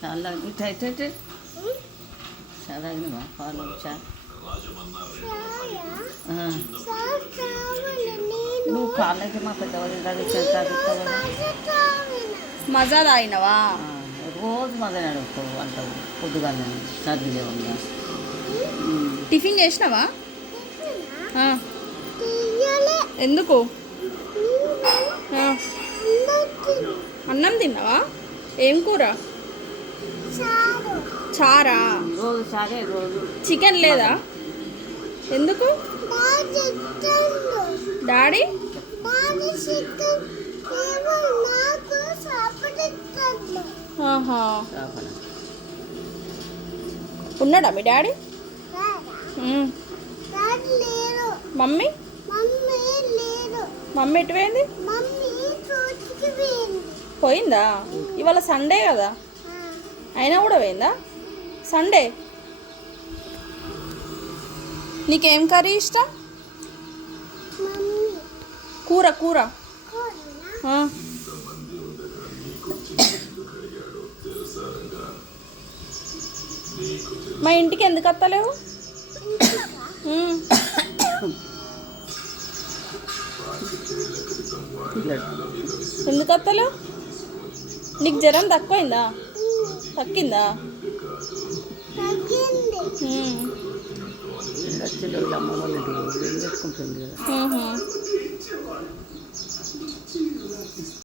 చాలా ఇటు ఇటు ఇటు చాలా అయినవా పాలు చా నువ్వు పాలైతే మా పెద్దవాళ్ళు తాగుతావు మజా తాగినవా? రోజు మజా అడుగుతావు అంటావు పొద్దుగానే సర్ది లేవగా. టిఫిన్ చేసినావా? ఎందుకు? అన్నం తిన్నావా? ఏం కూర? చారా? రోజు చారే రోజు. చికెన్ లేదా? ఎందుకు? డాడీ ఉన్నాడా మీ డాడీ? మమ్మీ మమ్మీ ఎటు పోయింది? పోయిందా? ఇవాళ సండే కదా, అయినా కూడా పోయిందా? సండే నీకేం కర్రీ ఇష్టం? కూర కూర మా ఇంటికి ఎందుకు వస్తలేవు? ఎందుకు వస్తలేవు? నీకు జ్వరం తక్కువైందా? తగ్గిందా? అమ్మ వాళ్ళకి పెట్టుకుంటుంది కదా.